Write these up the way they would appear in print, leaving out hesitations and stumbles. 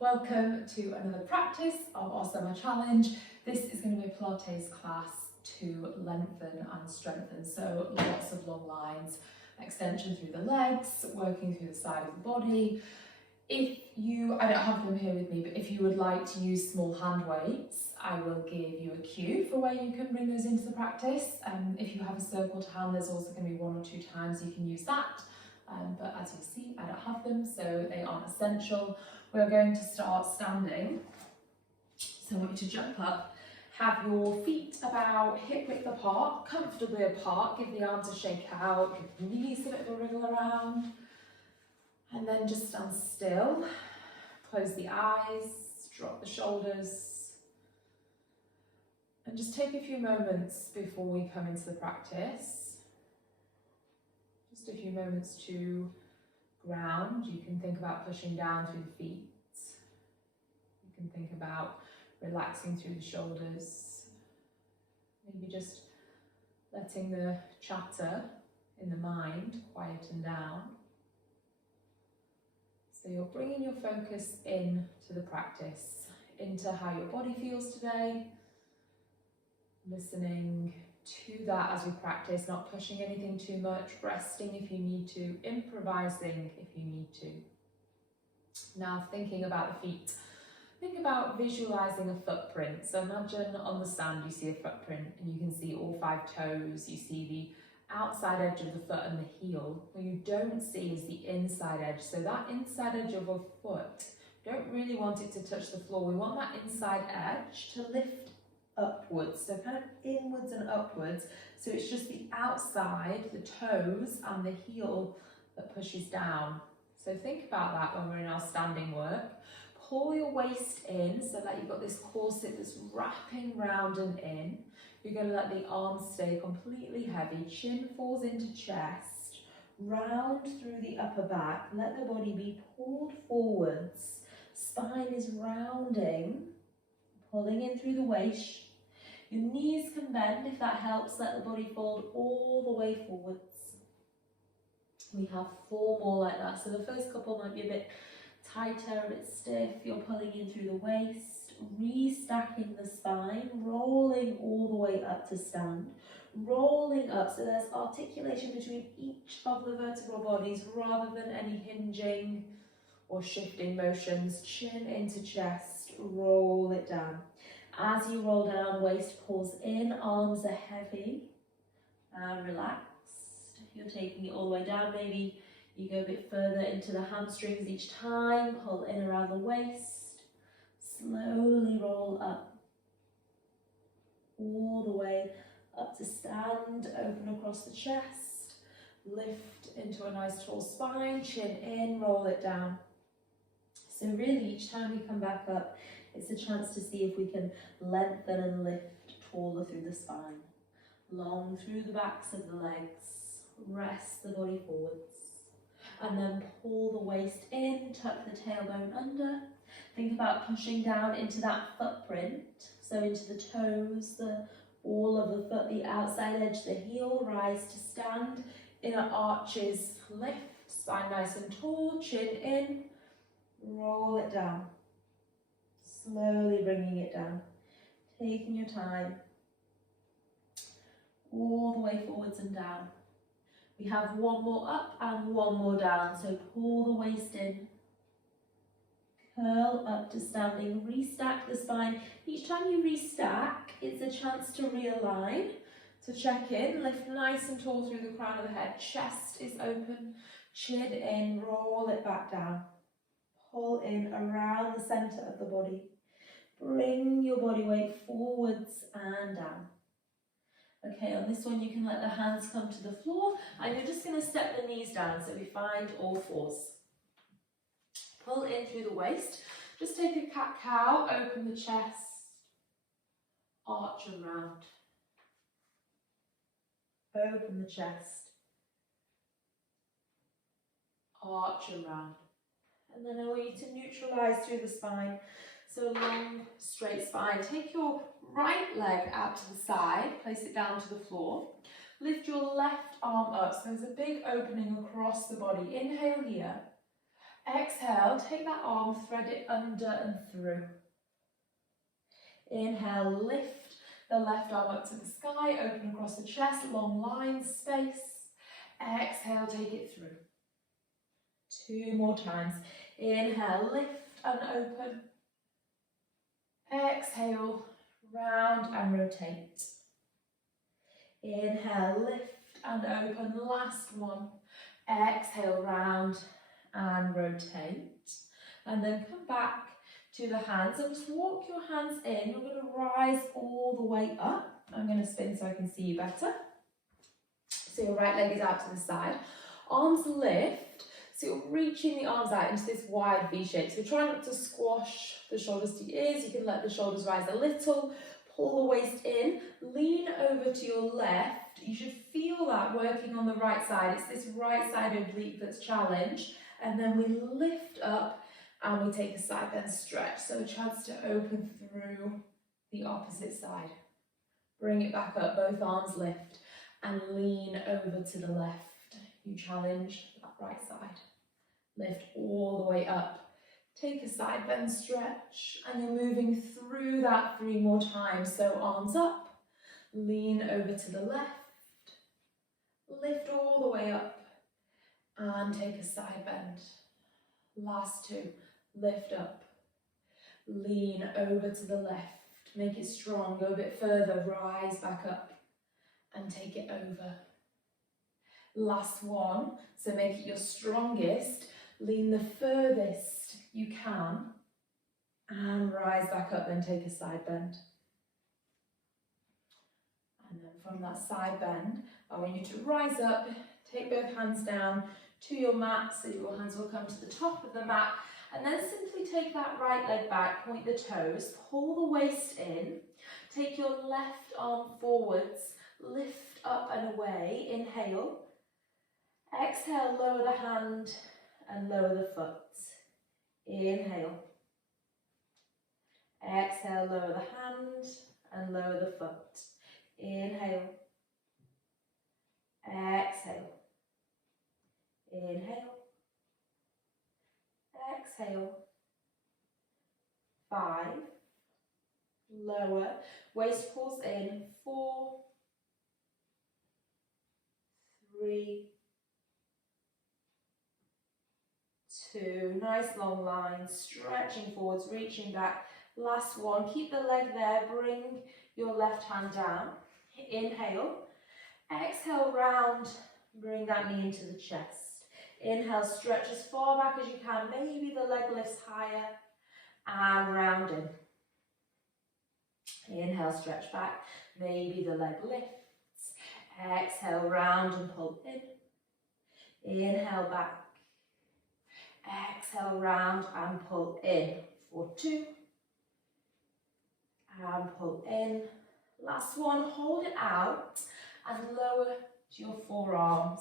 Welcome to another practice of our summer challenge. This is going to be a Pilates class to lengthen and strengthen. So lots of long lines, extension through the legs, working through the side of the body. I don't have them here with me, but if you would like to use small hand weights, I will give you a cue for where you can bring those into the practice. If you have a circle to hand, there's also going to be 1 or 2 times you can use that. But as you see, I don't have them, so they aren't essential. We're going to start standing. So I want you to jump up, have your feet about hip width apart, comfortably apart, give the arms a shake out, give the knees a bit of a wriggle around, and then just stand still. Close the eyes, drop the shoulders, and just take a few moments before we come into the practice. Just a few moments to ground. You can think about pushing down through the feet. You can think about relaxing through the shoulders. Maybe just letting the chatter in the mind quieten down. So you're bringing your focus in to the practice, into how your body feels today, listening to that as we practice, not pushing anything too much, resting if you need to, improvising if you need to. Now thinking about the feet, think about visualizing a footprint. So imagine on the sand you see a footprint and you can see all 5 toes, you see the outside edge of the foot and the heel. What you don't see is the inside edge. So that inside edge of a foot, we don't really want it to touch the floor. We want that inside edge to lift upwards, so kind of inwards and upwards. So it's just the outside, the toes and the heel that pushes down. So think about that when we're in our standing work. Pull your waist in so that you've got this corset that's wrapping round and in. You're going to let the arms stay completely heavy. Chin falls into chest, round through the upper back. Let the body be pulled forwards. Spine is rounding, pulling in through the waist. Your knees can bend if that helps. Let the body fold all the way forwards. We have 4 more like that. So the first couple might be a bit tighter, a bit stiff. You're pulling in through the waist, restacking the spine, rolling all the way up to stand, rolling up so there's articulation between each of the vertebral bodies rather than any hinging or shifting motions. Chin into chest, roll it down. As you roll down, waist pulls in, arms are heavy and relaxed. You're taking it all the way down. Maybe you go a bit further into the hamstrings each time, pull in around the waist, slowly roll up, all the way up to stand, open across the chest, lift into a nice tall spine, chin in, roll it down. So really each time we come back up, it's a chance to see if we can lengthen and lift taller through the spine, long through the backs of the legs, rest the body forwards, and then pull the waist in, tuck the tailbone under. Think about pushing down into that footprint, so into the toes, the ball of the foot, the outside edge, the heel, rise to stand, inner arches lift, spine nice and tall, chin in, roll it down. Slowly bringing it down, taking your time, all the way forwards and down. We have 1 more up and 1 more down, so pull the waist in, curl up to standing, restack the spine. Each time you restack, it's a chance to realign, to check in, lift nice and tall through the crown of the head, chest is open, chin in, roll it back down. Pull in around the centre of the body. Bring your body weight forwards and down. Okay, on this one you can let the hands come to the floor and you're just going to step the knees down so we find all 4s. Pull in through the waist. Just take a cat-cow, open the chest, arch and round. Open the chest, arch and round. And then I want you to neutralise through the spine. So long, straight spine. Take your right leg out to the side, place it down to the floor. Lift your left arm up, so there's a big opening across the body. Inhale here. Exhale, take that arm, thread it under and through. Inhale, lift the left arm up to the sky, open across the chest, long line, space. Exhale, take it through. 2 more times. Inhale, lift and open. Exhale, round and rotate. Inhale, lift and open. Last one. Exhale, round and rotate. And then come back to the hands and just walk your hands in. You're going to rise all the way up. I'm going to spin so I can see you better. So your right leg is out to the side. Arms lift. So you're reaching the arms out into this wide V shape. So try not to squash the shoulders to your ears. You can let the shoulders rise a little. Pull the waist in. Lean over to your left. You should feel that working on the right side. It's this right side oblique that's challenged. And then we lift up and we take a side bend stretch. So a chance to open through the opposite side. Bring it back up, both arms lift. And lean over to the left. You challenge that right side. Lift all the way up. Take a side bend stretch. And you're moving through that 3 more times. So arms up. Lean over to the left. Lift all the way up. And take a side bend. Last 2. Lift up. Lean over to the left. Make it strong. Go a bit further. Rise back up. And take it over. Last one. So make it your strongest. Lean the furthest you can. And rise back up. Then take a side bend. And then from that side bend, I want you to rise up. Take both hands down to your mat, so your hands will come to the top of the mat, and then simply take that right leg back, point the toes, pull the waist in, take your left arm forwards, lift up and away, inhale, exhale, lower the hand and lower the foot, inhale, exhale, lower the hand and lower the foot, inhale, exhale, inhale, exhale, 5, lower, waist pulls in, 4, 3, 2, nice long line, stretching forwards, reaching back, last one, keep the leg there, bring your left hand down, inhale, exhale, round, bring that knee into the chest. Inhale, stretch as far back as you can. Maybe the leg lifts higher. And round in. Inhale, stretch back. Maybe the leg lifts. Exhale, round and pull in. Inhale, back. Exhale, round and pull in. For 2. And pull in. Last one, hold it out and lower to your forearms.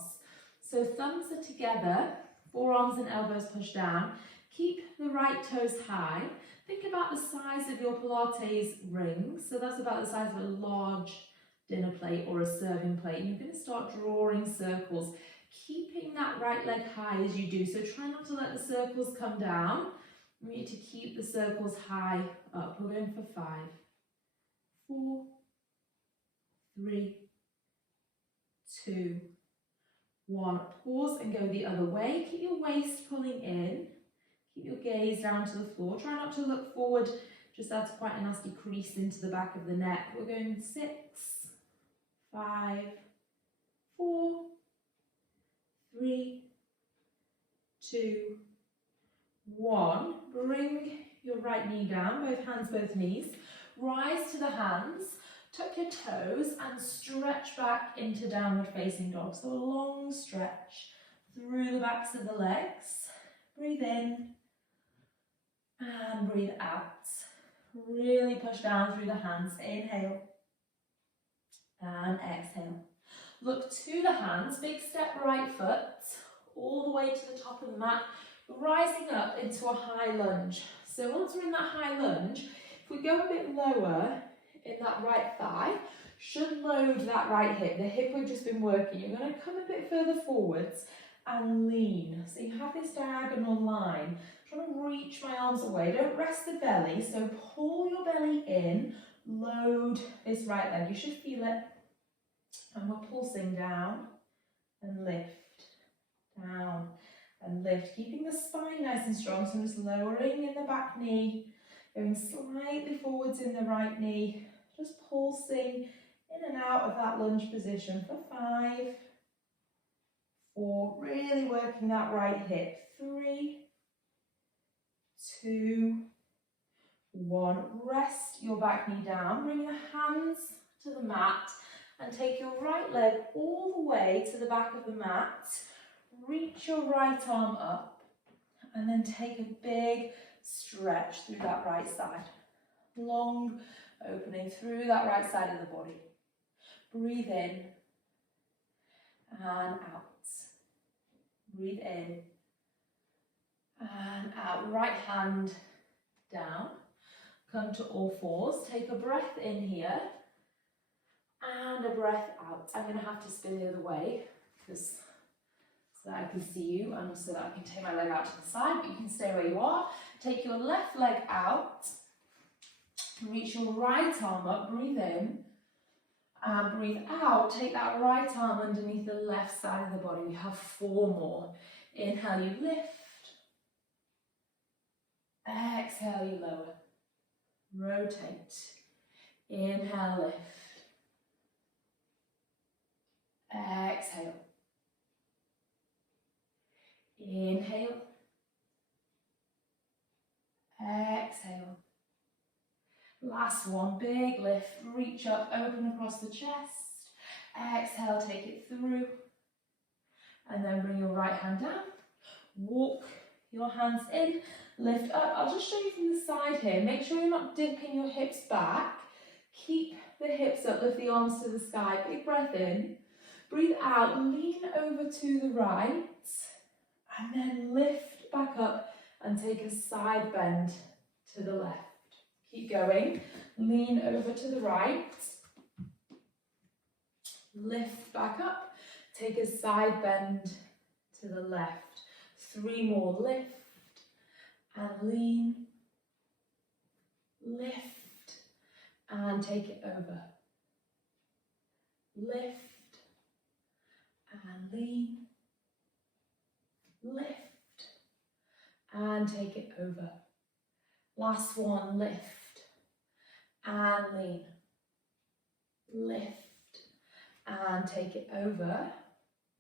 So thumbs are together, forearms and elbows push down. Keep the right toes high. Think about the size of your Pilates ring. So that's about the size of a large dinner plate or a serving plate. And you're going to start drawing circles, keeping that right leg high as you do. So try not to let the circles come down. We need to keep the circles high up. We're going for 5, 4, 3, 2, 1. Pause and go the other way. Keep your waist pulling in. Keep your gaze down to the floor. Try not to look forward. Just adds quite a nasty crease into the back of the neck. We're going 6, 5, 4, 3, 2, 1. Bring your right knee down, both hands, both knees. Rise to the hands. Tuck your toes and stretch back into downward facing dog. So a long stretch through the backs of the legs. Breathe in and breathe out. Really push down through the hands. Inhale and exhale. Look to the hands. Big step right foot all the way to the top of the mat. Rising up into a high lunge. So once we're in that high lunge, if we go a bit lower in that right thigh, should load that right hip, the hip we've just been working. You're going to come a bit further forwards and lean. So you have this diagonal line. I'm trying to reach my arms away. Don't rest the belly, so pull your belly in, load this right leg. You should feel it. And we're pulsing down and lift, down and lift, keeping the spine nice and strong. So I'm just lowering in the back knee, going slightly forwards in the right knee, just pulsing in and out of that lunge position for 5, 4, really working that right hip, 3, 2, 1. Rest your back knee down, bring your hands to the mat and take your right leg all the way to the back of the mat. Reach your right arm up and then take a big stretch through that right side. Long opening through that right side of the body. Breathe in and out. Breathe in and out. Right hand down. Come to all fours. Take a breath in here and a breath out. I'm going to have to spin the other way because so that I can see you and so that I can take my leg out to the side, but you can stay where you are. Take your left leg out. Reach your right arm up. Breathe in. And breathe out, take that right arm underneath the left side of the body. We have 4 more. Inhale, you lift. Exhale, you lower. Rotate. Inhale, lift. Exhale. Inhale. Exhale. Last one, big lift, reach up, open across the chest. Exhale, take it through. And then bring your right hand down. Walk your hands in, lift up. I'll just show you from the side here. Make sure you're not dipping your hips back. Keep the hips up, lift the arms to the sky. Big breath in. Breathe out, lean over to the right. And then lift back up and take a side bend to the left. Keep going, lean over to the right, lift back up, take a side bend to the left. 3 more, lift and lean, lift and take it over. Lift and lean, lift and take it over. Last one, lift and lean, lift and take it over.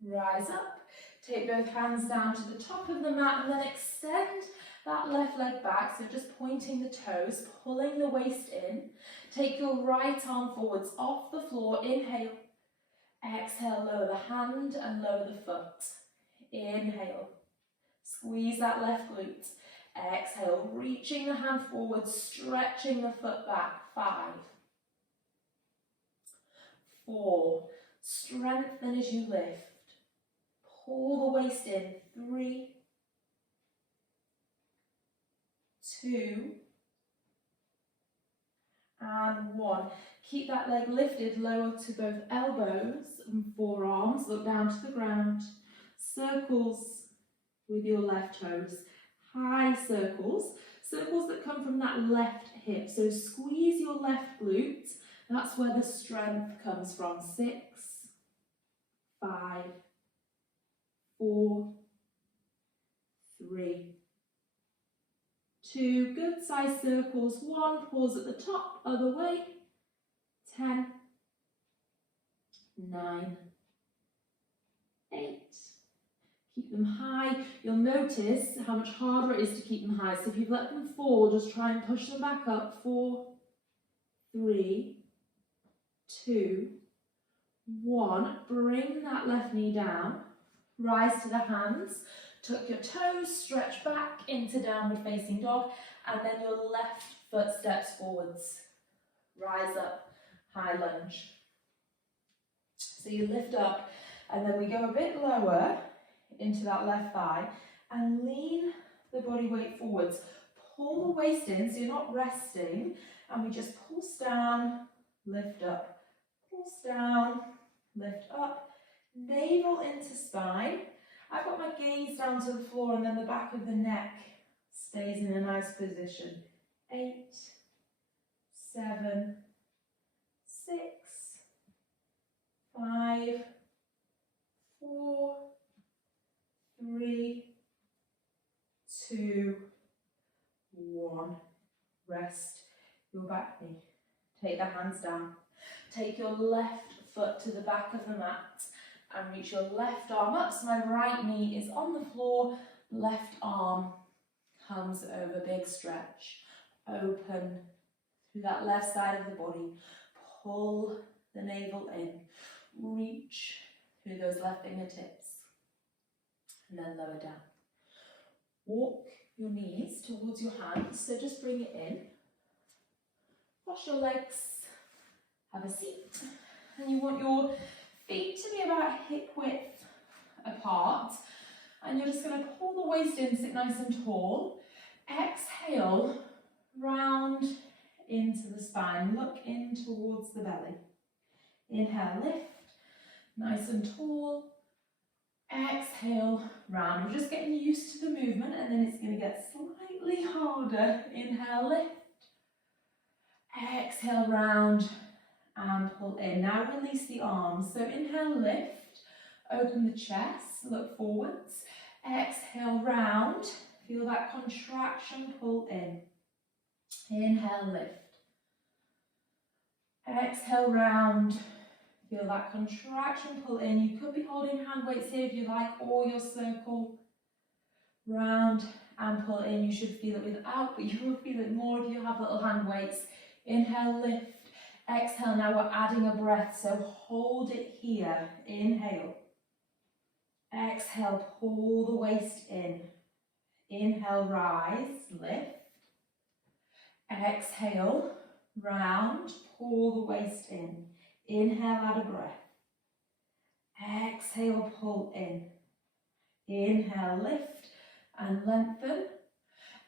Rise up, take both hands down to the top of the mat and then extend that left leg back, so just pointing the toes, pulling the waist in. Take your right arm forwards off the floor, inhale, exhale, lower the hand and lower the foot. Inhale, squeeze that left glute. Exhale, reaching the hand forward, stretching the foot back. 5, 4, strengthen as you lift. Pull the waist in. 3, 2, and 1. Keep that leg lifted, lower to both elbows and forearms. Look down to the ground. Circles with your left toes. High circles, circles that come from that left hip. So squeeze your left glute. That's where the strength comes from. 6, 5, 4, 3, 2. Good size circles. 1, pause at the top, other way. 10, 9, 8. Keep them high. You'll notice how much harder it is to keep them high. So if you've let them fall, just try and push them back up. 4, 3, 2, 1. Bring that left knee down. Rise to the hands. Tuck your toes, stretch back into downward facing dog, and then your left foot steps forwards. Rise up, high lunge. So you lift up, and then we go a bit lower into that left thigh and lean the body weight forwards. Pull the waist in so you're not resting, and we just pulse down, lift up, pulse down, lift up, navel into spine, I've got my gaze down to the floor and then the back of the neck stays in a nice position. 8, 7, 6, 5, 4, 3, 2, 1. Rest your back knee. Take the hands down. Take your left foot to the back of the mat and reach your left arm up so my right knee is on the floor, left arm comes over, big stretch. Open through that left side of the body. Pull the navel in. Reach through those left fingertips. And then lower down. Walk your knees towards your hands, so just bring it in. Cross your legs. Have a seat. And you want your feet to be about hip width apart. And you're just going to pull the waist in, sit nice and tall. Exhale, round into the spine. Look in towards the belly. Inhale, lift, nice and tall. Exhale, round. We're just getting used to the movement and then it's going to get slightly harder. Inhale, lift. Exhale, round and pull in. Now release the arms. So inhale, lift. Open the chest, look forwards. Exhale, round. Feel that contraction, pull in. Inhale, lift. Exhale, round. Feel that contraction, pull in. You could be holding hand weights here if you like, or your circle. Round and pull in. You should feel it without, but you will feel it more if you have little hand weights. Inhale, lift. Exhale, now we're adding a breath, so hold it here. Inhale. Exhale, pull the waist in. Inhale, rise, lift. Exhale, round, pull the waist in. Inhale, add a breath. Exhale, pull in. Inhale, lift and lengthen.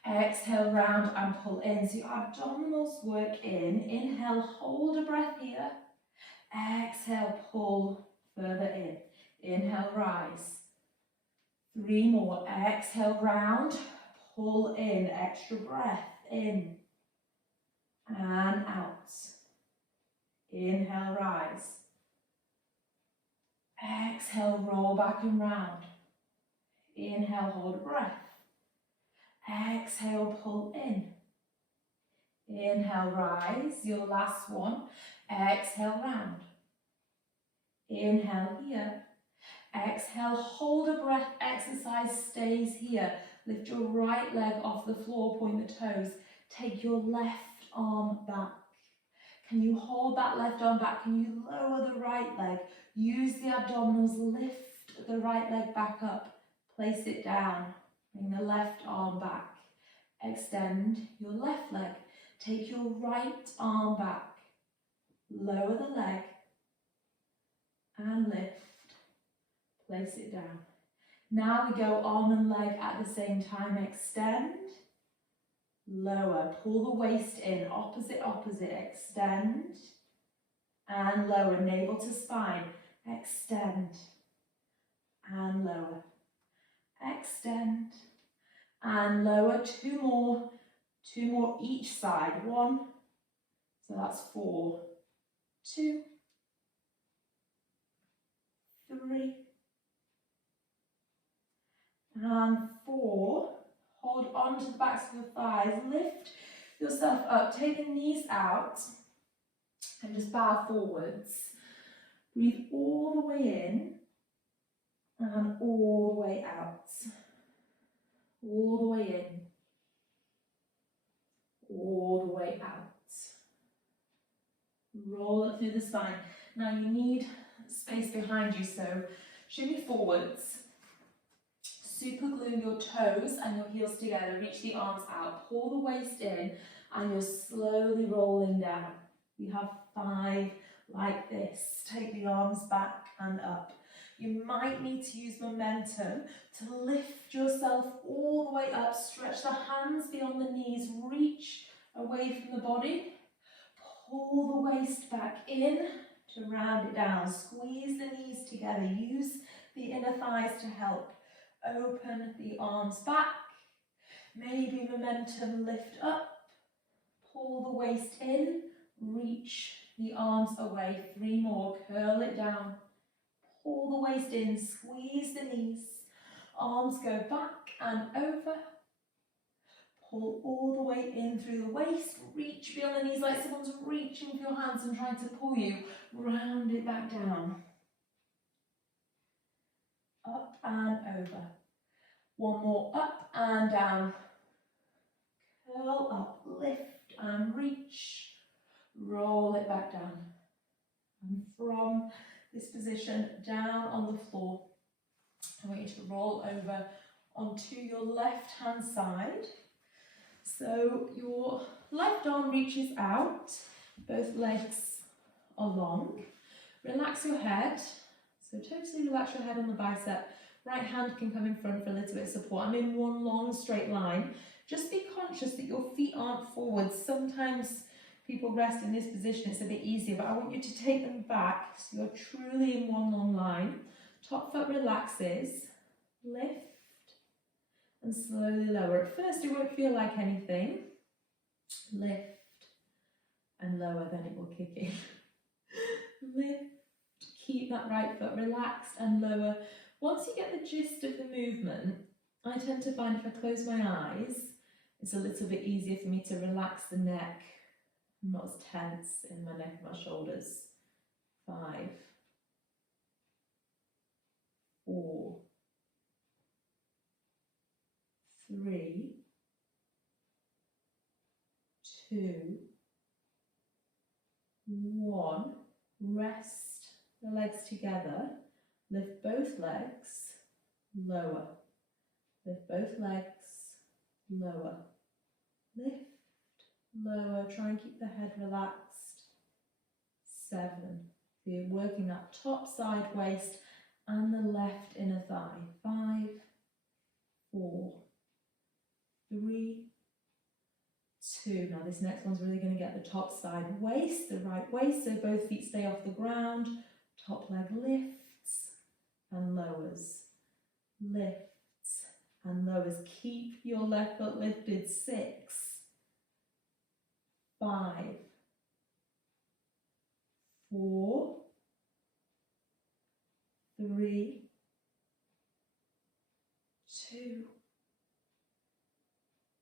Exhale, round and pull in. So your abdominals work in. Inhale, hold a breath here. Exhale, pull further in. Inhale, rise. 3 more. Exhale, round. Pull in. Extra breath. In. And out. Inhale, rise. Exhale, roll back and round. Inhale, hold a breath. Exhale, pull in. Inhale, rise. Your last one. Exhale, round. Inhale here. Exhale, hold a breath. Exercise stays here. Lift your right leg off the floor, point the toes. Take your left arm back. Can you hold that left arm back? Can you lower the right leg? Use the abdominals, lift the right leg back up. Place it down. Bring the left arm back. Extend your left leg. Take your right arm back. Lower the leg. And lift. Place it down. Now we go arm and leg at the same time. Extend. Lower. Pull the waist in. Opposite, opposite. Extend. And lower. Navel to spine. Extend. And lower. Extend. And lower. 2 more. 2 more each side. 1. So that's 4. 2. 3. And 4. Hold on to the backs of the thighs. Lift yourself up. Take the knees out. And just bow forwards. Breathe all the way in. And all the way out. All the way in. All the way out. Roll it through the spine. Now you need space behind you, so shimmy forwards. Super glue your toes and your heels together. Reach the arms out. Pull the waist in and you're slowly rolling down. You have 5 like this. Take the arms back and up. You might need to use momentum to lift yourself all the way up. Stretch the hands beyond the knees. Reach away from the body. Pull the waist back in to round it down. Squeeze the knees together. Use the inner thighs to help. Open the arms back. Maybe momentum lift up. Pull the waist in. Reach the arms away. 3 more. Curl it down. Pull the waist in. Squeeze the knees. Arms go back and over. Pull all the way in through the waist. Reach beyond the knees like someone's reaching for your hands and trying to pull you. Round it back down. Up and over. 1 more, up and down. Curl up, lift and reach. Roll it back down. And from this position, down on the floor, I want you to roll over onto your left hand side. So your left arm reaches out, both legs are long. Relax your head. So totally relax your head on the bicep. Right hand can come in front for a little bit of support. I'm in one long straight line. Just be conscious that your feet aren't forward. Sometimes people rest in this position, it's a bit easier, but I want you to take them back so you're truly in one long line. Top foot relaxes, lift and slowly lower. At first it won't feel like anything. Lift and lower, then it will kick in. Lift. Keep that right foot relaxed and lower. Once you get the gist of the movement, I tend to find if I close my eyes, it's a little bit easier for me to relax the neck. I'm not as tense in my neck and my shoulders. 5, 4, 3, 2, 1. Rest the legs together. Lift both legs, lower. Lift both legs, lower. Lift, lower. Try and keep the head relaxed. 7. So you're working that top side waist and the left inner thigh. 5, 4, 3, 2. Now this next one's really going to get the top side waist, the right waist, so both feet stay off the ground. Top leg lifts and lowers. Lifts and lowers. Keep your left foot lifted. 6, 5, 4, 3, 2,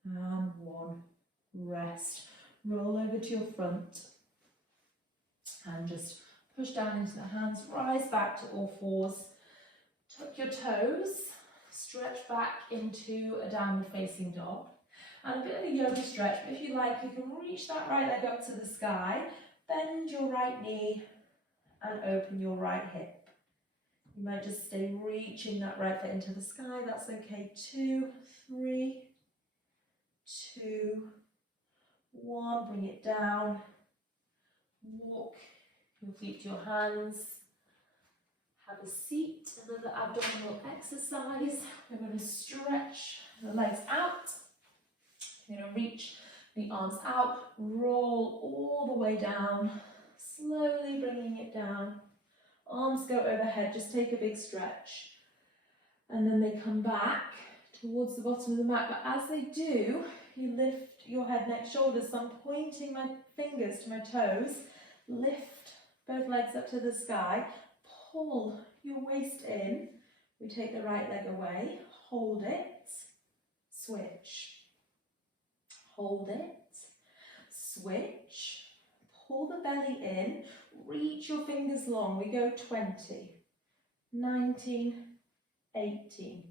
and 1. Rest. Roll over to your front and just push down into the hands. Rise back to all fours. Tuck your toes. Stretch back into a downward facing dog. And a bit of a yoga stretch, but if you like, you can reach that right leg up to the sky. Bend your right knee and open your right hip. You might just stay reaching that right foot into the sky. That's okay. 2, 3, 2, 1, bring it down, walk your feet to your hands, have a seat, another abdominal exercise. We're going to stretch the legs out, you're going to reach the arms out, roll all the way down, slowly bringing it down, arms go overhead, just take a big stretch, and then they come back towards the bottom of the mat, but as they do, you lift your head, neck, shoulders. So I'm pointing my fingers to my toes. Lift both legs up to the sky. Pull your waist in. We take the right leg away. Hold it. Switch. Hold it. Switch. Pull the belly in. Reach your fingers long. We go 20, 19, 18,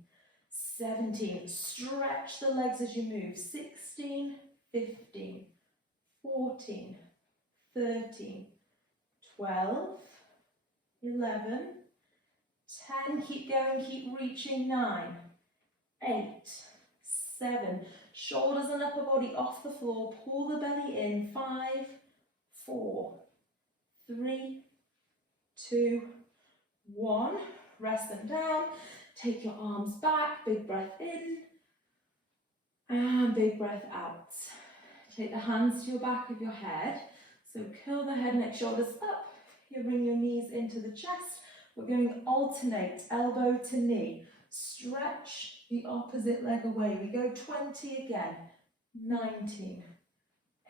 17, stretch the legs as you move, 16, 15, 14, 13, 12, 11, 10, keep going, keep reaching, 9, 8, 7, shoulders and upper body off the floor, pull the belly in, 5, 4, 3, 2, 1, rest them down. Take your arms back, big breath in, and big breath out. Take the hands to your back of your head. So curl the head, neck, shoulders up. You bring your knees into the chest. We're going to alternate elbow to knee. Stretch the opposite leg away. We go 20 again. 19,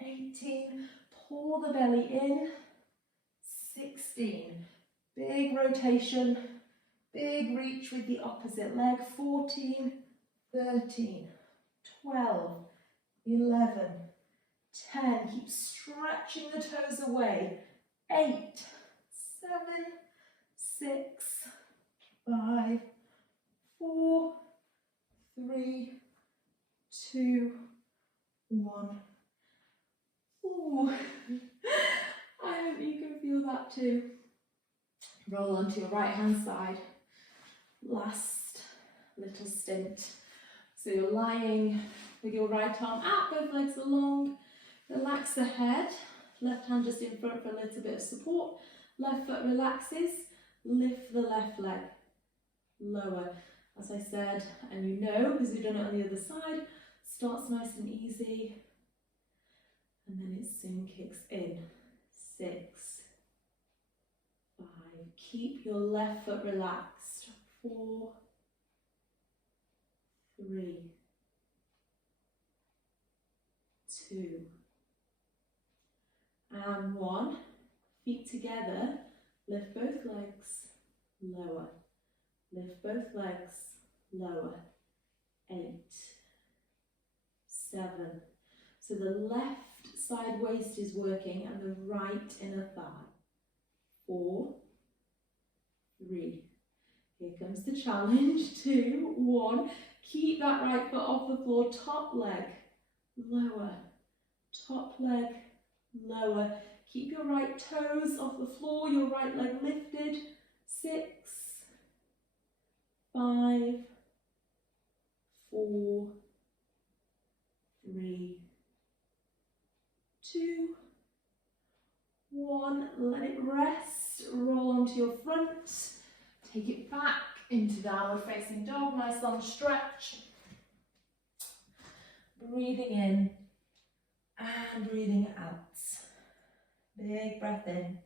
18, pull the belly in. 16, big rotation, big reach with the opposite leg. 14, 13, 12, 11, 10. Keep stretching the toes away. 8, 7, 6, 5, 4, 3, 2, 1. Ooh. I hope you can feel that too. Roll onto your right hand side. Last little stint. So you're lying with your right arm out, both legs are long. Relax the head. Left hand just in front for a little bit of support. Left foot relaxes. Lift the left leg. Lower. As I said, and you know, because we've done it on the other side, starts nice and easy. And then it soon kicks in. 6, 5. Keep your left foot relaxed. 4, 3, 2, and 1. Feet together. Lift both legs. Lower. Lift both legs. Lower. 8, 7. So the left side waist is working and the right inner thigh. 4, 3. Here comes the challenge. 2, 1. Keep that right foot off the floor. Top leg, lower. Top leg, lower. Keep your right toes off the floor, your right leg lifted. 6, 5, 4, 3, 2, 1. Let it rest. Roll onto your front. Take it back into downward facing dog. Nice long stretch. Breathing in and breathing out. Big breath in.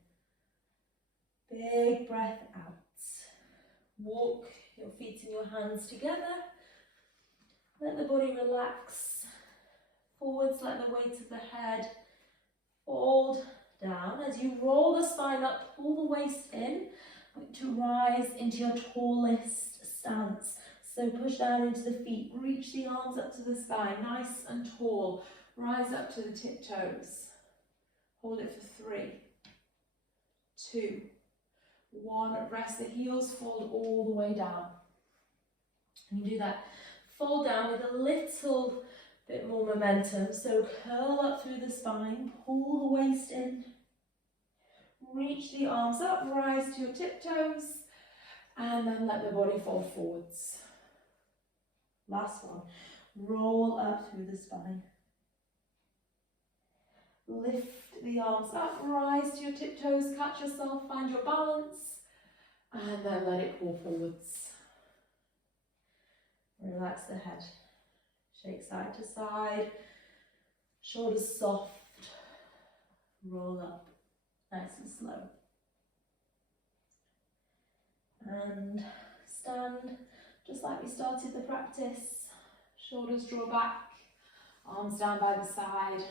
Big breath out. Walk your feet and your hands together. Let the body relax. Forwards, let the weight of the head fold down. As you roll the spine up, pull the waist in, to rise into your tallest stance. So push down into the feet, reach the arms up to the sky, nice and tall. Rise up to the tiptoes. Hold it for 3, 2, 1. Rest the heels, fold all the way down. And you do that. Fold down with a little bit more momentum. So curl up through the spine, pull the waist in, reach the arms up, rise to your tiptoes, and then let the body fall forwards. Last one. Roll up through the spine. Lift the arms up, rise to your tiptoes, catch yourself, find your balance, and then let it fall forwards. Relax the head. Shake side to side. Shoulders soft. Roll up. Nice and slow. And stand just like we started the practice. Shoulders draw back. Arms down by the side.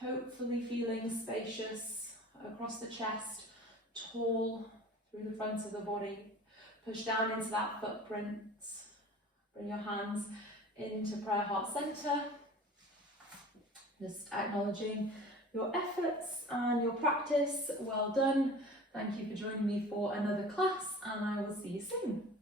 Hopefully feeling spacious across the chest. Tall through the front of the body. Push down into that footprint. Bring your hands into prayer heart center. Just acknowledging your efforts and your practice. Well done. Thank you for joining me for another class, and I will see you soon.